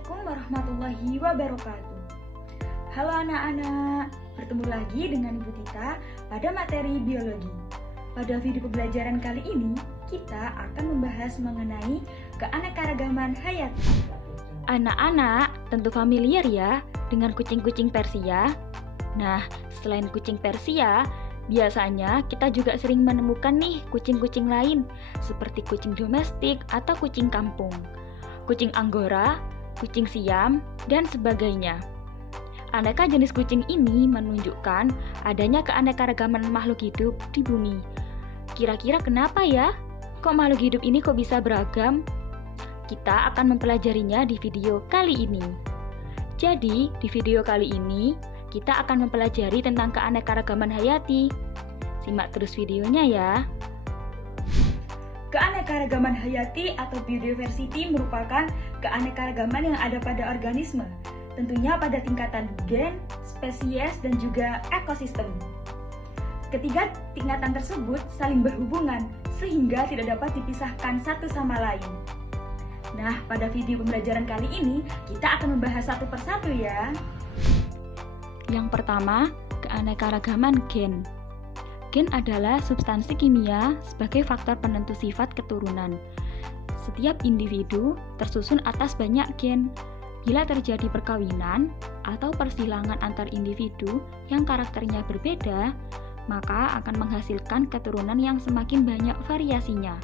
Assalamualaikum warahmatullahi wabarakatuh. Halo anak-anak, bertemu lagi dengan Ibu Tita pada materi biologi. Pada video pembelajaran kali ini, kita akan membahas mengenai keanekaragaman hayati. Anak-anak tentu familiar ya dengan kucing-kucing Persia. Nah, selain kucing Persia, biasanya kita juga sering menemukan nih kucing-kucing lain seperti kucing domestik atau kucing kampung, kucing Anggora, kucing Siam, dan sebagainya. Aneka jenis kucing ini menunjukkan adanya keanekaragaman makhluk hidup di bumi. Kira-kira kenapa ya? Kok makhluk hidup ini kok bisa beragam? Kita akan mempelajarinya di video kali ini. Jadi, di video kali ini, kita akan mempelajari tentang keanekaragaman hayati. Simak terus videonya ya. Keanekaragaman hayati atau biodiversity merupakan keanekaragaman yang ada pada organisme, tentunya pada tingkatan gen, spesies, dan juga ekosistem. Ketiga tingkatan tersebut saling berhubungan sehingga tidak dapat dipisahkan satu sama lain. Nah, pada video pembelajaran kali ini kita akan membahas satu persatu ya. Yang pertama, keanekaragaman gen. Gen adalah substansi kimia sebagai faktor penentu sifat keturunan. Setiap individu tersusun atas banyak gen. Bila terjadi perkawinan atau persilangan antar individu yang karakternya berbeda, maka akan menghasilkan keturunan yang semakin banyak variasinya.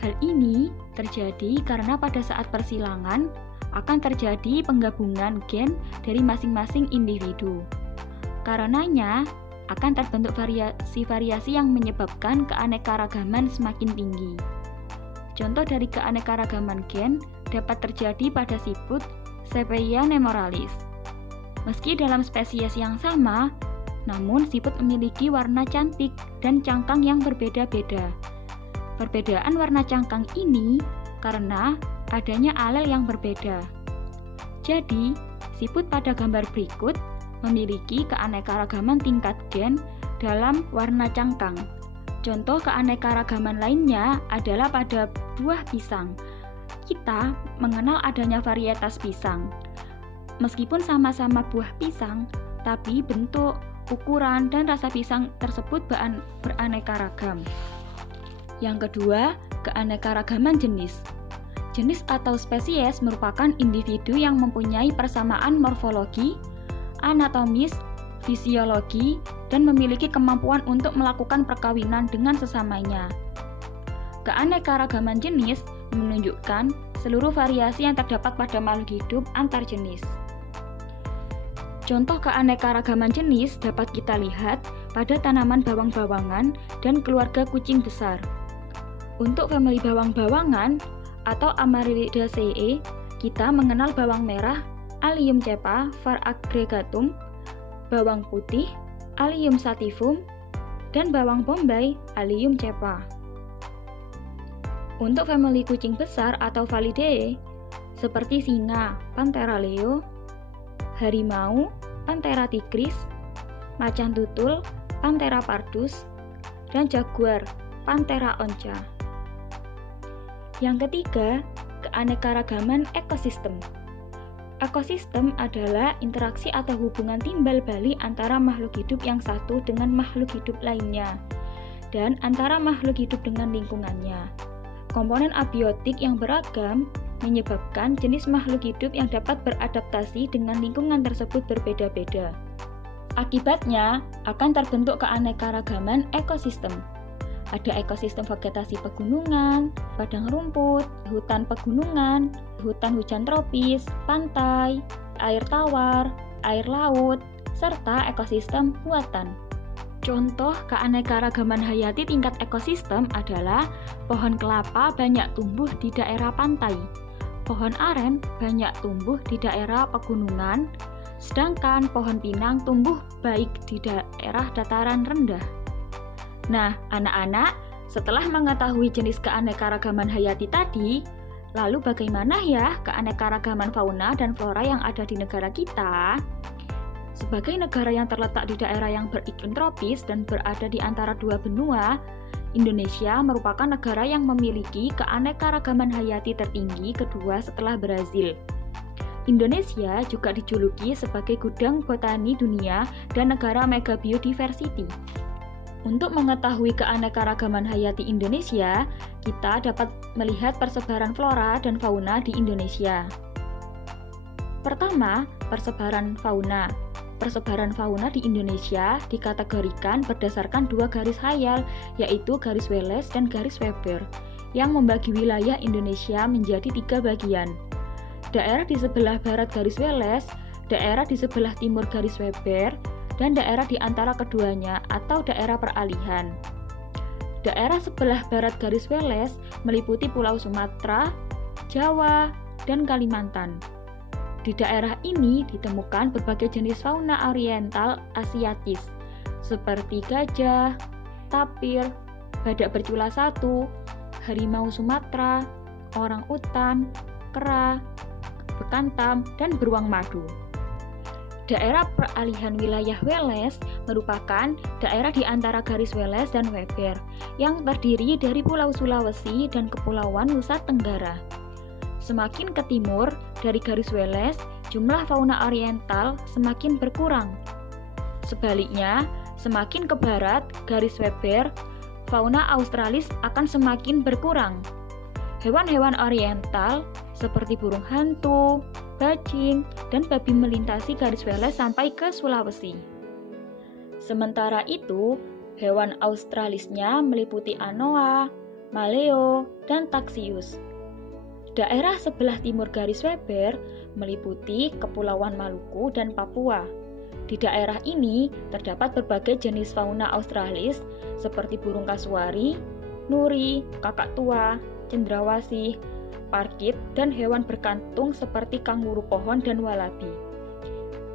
Hal ini terjadi karena pada saat persilangan akan terjadi penggabungan gen dari masing-masing individu. Karenanya, akan terbentuk variasi-variasi yang menyebabkan keanekaragaman semakin tinggi. Contoh dari keanekaragaman gen dapat terjadi pada siput Sepia nemoralis. Meski dalam spesies yang sama, namun siput memiliki warna cantik dan cangkang yang berbeda-beda. Perbedaan warna cangkang ini karena adanya alel yang berbeda. Jadi, siput pada gambar berikut memiliki keanekaragaman tingkat gen dalam warna cangkang. Contoh keanekaragaman lainnya adalah pada buah pisang. Kita mengenal adanya varietas pisang. Meskipun sama-sama buah pisang, tapi bentuk, ukuran, dan rasa pisang tersebut beraneka ragam. Yang kedua, keanekaragaman jenis. Jenis atau spesies merupakan individu yang mempunyai persamaan morfologi, anatomis, fisiologi, dan memiliki kemampuan untuk melakukan perkawinan dengan sesamanya. Keanekaragaman jenis menunjukkan seluruh variasi yang terdapat pada makhluk hidup antar jenis. Contoh keanekaragaman jenis dapat kita lihat pada tanaman bawang-bawangan dan keluarga kucing besar. Untuk famili bawang-bawangan atau Amaryllidaceae, kita mengenal bawang merah Allium cepa var. Aggregatum, bawang putih Allium sativum, dan bawang bombay Allium cepa. Untuk famili kucing besar atau Felidae seperti singa Panthera leo, harimau Panthera tigris, macan tutul Panthera pardus, dan jaguar Panthera onca. Yang ketiga, keanekaragaman ekosistem. Ekosistem adalah interaksi atau hubungan timbal balik antara makhluk hidup yang satu dengan makhluk hidup lainnya, dan antara makhluk hidup dengan lingkungannya. Komponen abiotik yang beragam menyebabkan jenis makhluk hidup yang dapat beradaptasi dengan lingkungan tersebut berbeda-beda. Akibatnya, akan terbentuk keanekaragaman ekosistem. Ada ekosistem vegetasi pegunungan, padang rumput, hutan pegunungan, hutan hujan tropis, pantai, air tawar, air laut, serta ekosistem buatan. Contoh keanekaragaman hayati tingkat ekosistem adalah pohon kelapa banyak tumbuh di daerah pantai, pohon aren banyak tumbuh di daerah pegunungan, sedangkan pohon pinang tumbuh baik di daerah dataran rendah. Nah, anak-anak, setelah mengetahui jenis keanekaragaman hayati tadi, lalu bagaimana ya keanekaragaman fauna dan flora yang ada di negara kita? Sebagai negara yang terletak di daerah yang beriklim tropis dan berada di antara dua benua, Indonesia merupakan negara yang memiliki keanekaragaman hayati tertinggi kedua setelah Brazil. Indonesia juga dijuluki sebagai gudang botani dunia dan negara mega biodiversity. Untuk mengetahui keanekaragaman hayati Indonesia, kita dapat melihat persebaran flora dan fauna di Indonesia. Pertama, persebaran fauna. Persebaran fauna di Indonesia dikategorikan berdasarkan dua garis khayal, yaitu garis Wallace dan garis Weber, yang membagi wilayah Indonesia menjadi 3 bagian. Daerah di sebelah barat garis Wallace, daerah di sebelah timur garis Weber, dan daerah di antara keduanya atau daerah peralihan. Daerah sebelah barat garis Wallace meliputi Pulau Sumatera, Jawa, dan Kalimantan. Di daerah ini ditemukan berbagai jenis fauna oriental Asiatis seperti gajah, tapir, badak bercula 1, harimau Sumatera, orang utan, kera, bekantam, dan beruang madu. Daerah peralihan wilayah Wallace merupakan daerah di antara garis Wallace dan Weber yang terdiri dari Pulau Sulawesi dan Kepulauan Nusa Tenggara. Semakin ke timur dari garis Wallace, jumlah fauna oriental semakin berkurang. Sebaliknya, semakin ke barat garis Weber, fauna australis akan semakin berkurang. Hewan-hewan oriental seperti burung hantu, bajing, dan babi melintasi garis Wallace sampai ke Sulawesi. Sementara itu, hewan australisnya meliputi anoa, maleo, dan taxius. Daerah sebelah timur garis Weber meliputi Kepulauan Maluku dan Papua. Di daerah ini terdapat berbagai jenis fauna australis seperti burung kasuari, nuri, kakak tua, cendrawasih, parkit, dan hewan berkantung seperti kanguru pohon dan walabi.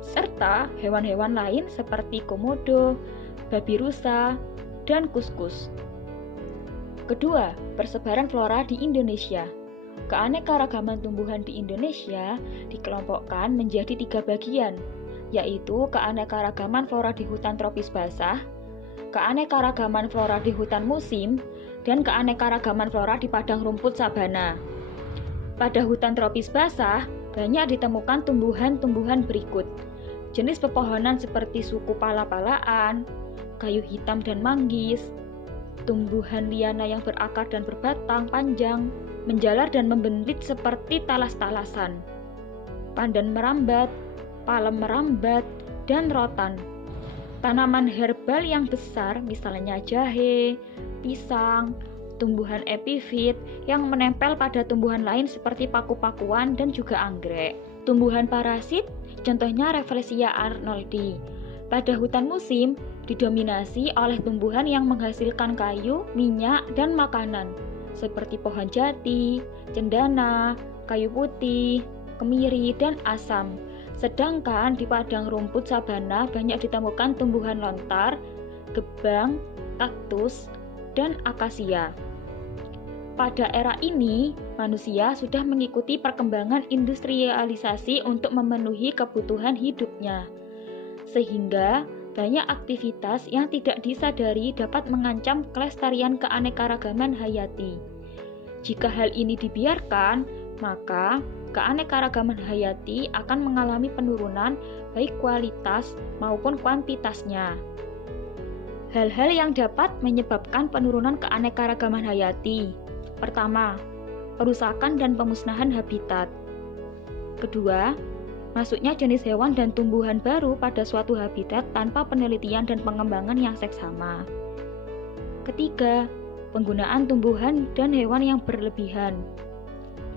Serta hewan-hewan lain seperti komodo, babi rusa, dan kuskus. Kedua, persebaran flora di Indonesia. Keanekaragaman tumbuhan di Indonesia dikelompokkan menjadi 3 bagian, yaitu keanekaragaman flora di hutan tropis basah, keanekaragaman flora di hutan musim, dan keanekaragaman flora di padang rumput sabana. Pada hutan tropis basah, banyak ditemukan tumbuhan-tumbuhan berikut. Jenis pepohonan seperti suku pala-palaan, kayu hitam dan manggis, tumbuhan liana yang berakar dan berbatang panjang, menjalar dan membentit seperti talas-talasan, pandan merambat, palem merambat, dan rotan. Tanaman herbal yang besar misalnya jahe, pisang, tumbuhan epifit yang menempel pada tumbuhan lain seperti paku-pakuan dan juga anggrek. Tumbuhan parasit, contohnya Rafflesia arnoldi. Pada hutan musim, didominasi oleh tumbuhan yang menghasilkan kayu, minyak, dan makanan, seperti pohon jati, cendana, kayu putih, kemiri, dan asam. Sedangkan di padang rumput sabana banyak ditemukan tumbuhan lontar, gebang, kaktus, dan akasia. Pada era ini, manusia sudah mengikuti perkembangan industrialisasi untuk memenuhi kebutuhan hidupnya, sehingga banyak aktivitas yang tidak disadari dapat mengancam kelestarian keanekaragaman hayati. Jika hal ini dibiarkan, maka keanekaragaman hayati akan mengalami penurunan baik kualitas maupun kuantitasnya. Hal-hal yang dapat menyebabkan penurunan keanekaragaman hayati. Pertama, perusakan dan pemusnahan habitat. Kedua, masuknya jenis hewan dan tumbuhan baru pada suatu habitat tanpa penelitian dan pengembangan yang seksama. Ketiga, penggunaan tumbuhan dan hewan yang berlebihan.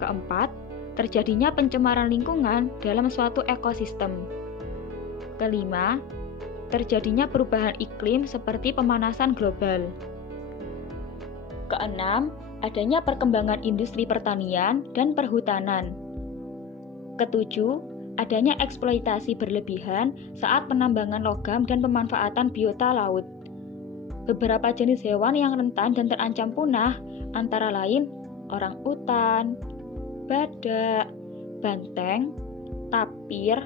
Keempat, terjadinya pencemaran lingkungan dalam suatu ekosistem. Kelima, terjadinya perubahan iklim seperti pemanasan global. Keenam, adanya perkembangan industri pertanian dan perhutanan. Ketujuh, adanya eksploitasi berlebihan saat penambangan logam dan pemanfaatan biota laut. Beberapa jenis hewan yang rentan dan terancam punah antara lain orang utan, badak, banteng, tapir,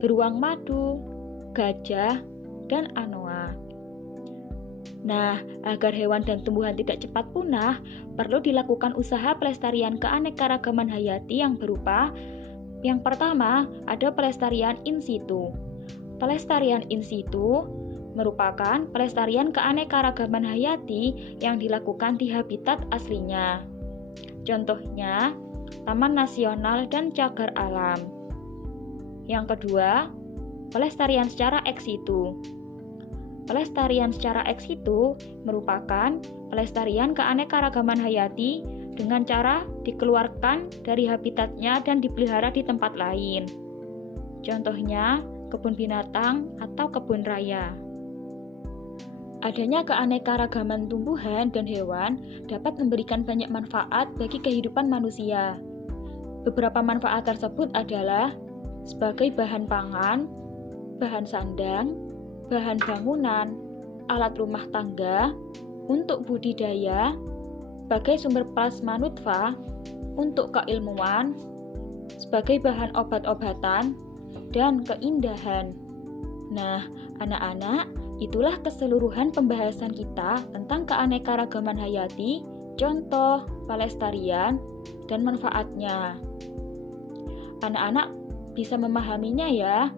beruang madu, gajah, dan anoa. Nah, agar hewan dan tumbuhan tidak cepat punah, perlu dilakukan usaha pelestarian keanekaragaman hayati yang berupa Yang pertama, ada pelestarian in situ. Pelestarian in situ merupakan pelestarian keanekaragaman hayati yang dilakukan di habitat aslinya. Contohnya, taman nasional dan cagar alam. Yang kedua, pelestarian secara ex situ. Pelestarian secara ex situ merupakan pelestarian keanekaragaman hayati dengan cara dikeluarkan dari habitatnya dan dipelihara di tempat lain. Contohnya, kebun binatang atau kebun raya. Adanya keanekaragaman tumbuhan dan hewan dapat memberikan banyak manfaat bagi kehidupan manusia. Beberapa manfaat tersebut adalah sebagai bahan pangan, bahan sandang, bahan bangunan, alat rumah tangga, untuk budidaya, sebagai sumber plasma nutfah, untuk keilmuan, sebagai bahan obat-obatan, dan keindahan. Nah, anak-anak, itulah keseluruhan pembahasan kita tentang keanekaragaman hayati, contoh, pelestarian, dan manfaatnya. Anak-anak bisa memahaminya ya.